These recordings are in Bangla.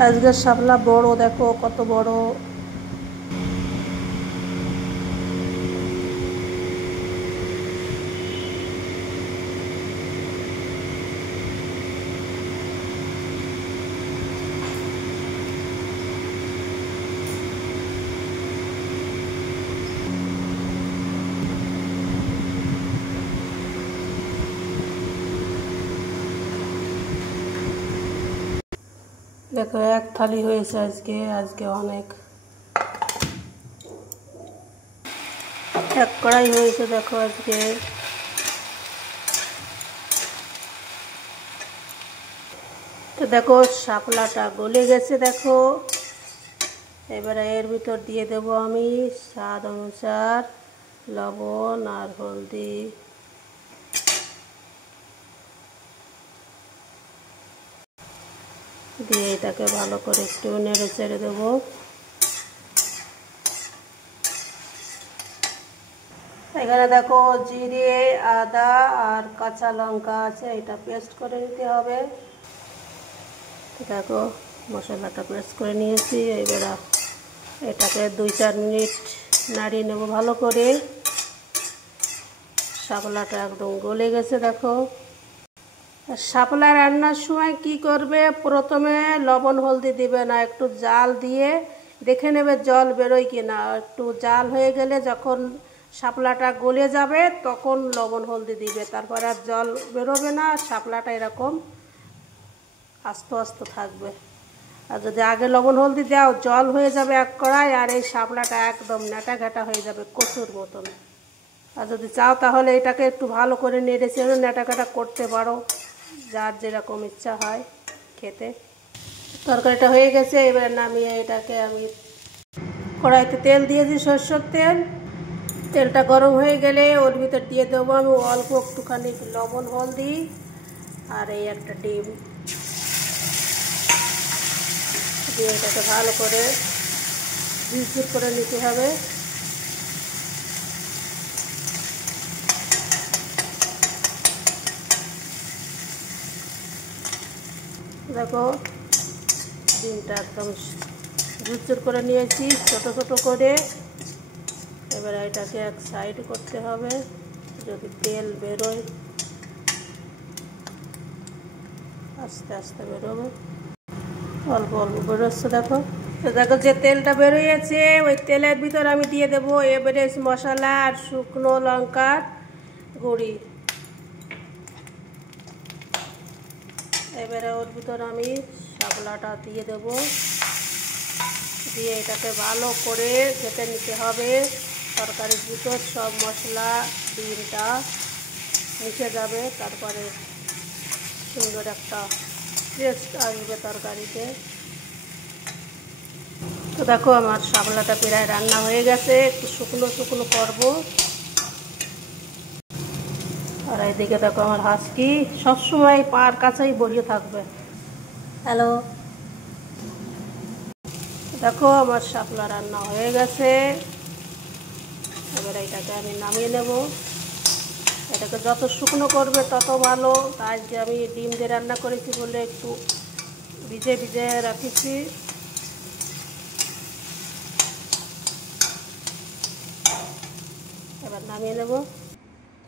আজকের শাপলা বড়, দেখো কত বড়। দেখো এক থালি হয়েছে আজকে অনেক, এক কড়াই হয়েছে দেখো আজকে। তো দেখো শাপলাটা গলে গেছে দেখো। এবারে এর ভিতর দিয়ে দেব আমি স্বাদ অনুসার লবণ আর হলদি। দিয়ে এটাকে ভালো করে একটু নেড়ে চেড়ে দেবো। এখানে দেখো জিরে, আদা আর কাঁচা লঙ্কা আছে, এটা পেস্ট করে নিতে হবে। দেখো মশলাটা পেস্ট করে নিয়েছি। এবার এটাকে 2-4 মিনিট নাড়িয়ে নেব ভালো করে। শাপলাটা একদম গলে গেছে দেখো। শাপলা রান্নার সময় কি করবে, প্রথমে লবণ হলদি দিবে না, একটু জাল দিয়ে দেখে নেবে জল বেরোয় কিনা। একটু জাল হয়ে গেলে যখন শাপলাটা গলে যাবে তখন লবণ হলদি দিবে, তারপর আর জল বেরোবে না, শাপলাটা এরকম আস্তে আস্তে থাকবে। আর যদি আগে লবণ হলদি দাও জল হয়ে যাবে এক কড়াই, আর এই শাপলাটা একদম নেটা ঘাটা হয়ে যাবে কচুর মতন। আর যদি চাও তাহলে এটাকে একটু ভালো করে নেড়ে চেড়ে নেটা ঘাটা করতে পারো, যার যেরকম ইচ্ছা হয় খেতে। তরকারিটা হয়ে গেছে, এবার নামিয়ে এটাকে আমি কড়াইতে তেল দিয়েছি, সরষের তেল। তেলটা গরম হয়ে গেলে ওর ভিতর দিয়ে দেবো আমি অল্প একটুখানি লবণ হলদি আর এই একটা ডিম দিয়ে এটাকে ভালো করে ঝুরঝুর করে নিতে হবে। দেখো ডিমটা একদম ঝুরঝুর করে নিয়েছি ছোট ছোট করে। এবার এটাকে এক সাইড করতে হবে, যদি তেল বেরোয় আস্তে আস্তে বেরোবে, অল্প অল্প বেরোচ্ছে দেখো। তো দেখো যে তেলটা বেরোয়েছে ওই তেলের ভিতর আমি দিয়ে দেবো এভারেস্ট মশলা আর শুকনো লঙ্কার গুঁড়ি। এবারে ওর ভিতর আমি শাপলাটা দিয়ে দেব, দিয়ে এটাকে ভালো করে ঘেঁটে নিতে হবে। তরকারির ভিতর সব মশলা ডিমটা মিশে যাবে, তারপরে সুন্দর একটা টেস্ট আসবে তরকারিতে। তো দেখো আমার শাপলাটা প্রায় রান্না হয়ে গেছে, একটু শুকনো শুকনো করবো। আর এইদিকে দেখো আমার হাঁসকি সবসময় পার কাছেই বসে থাকবে। হ্যালো, দেখো আমার শাপলা রান্না হয়ে গেছে। এবার এটাকে আমি নামিয়ে নেব। এটাকে যত শুকনো করবে তত ভালো। আজকে আমি ডিম দিয়ে রান্না করেছি বলে একটু ভিজে ভিজে রাখেছি। এবার নামিয়ে নেব।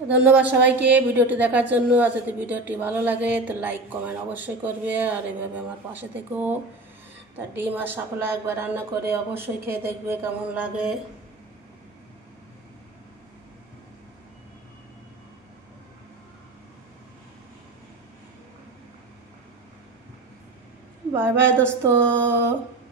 তো ধন্যবাদ সবাইকে ভিডিওটি দেখার জন্য। আর যদি ভিডিওটি ভালো লাগে তো লাইক কমেন্ট অবশ্যই করবে, আর এভাবে আমার পাশে থেকো। তার ডিম আর শাপলা একবার রান্না করে অবশ্যই খেয়ে দেখবে কেমন লাগে। बाय बाय दोस्तों।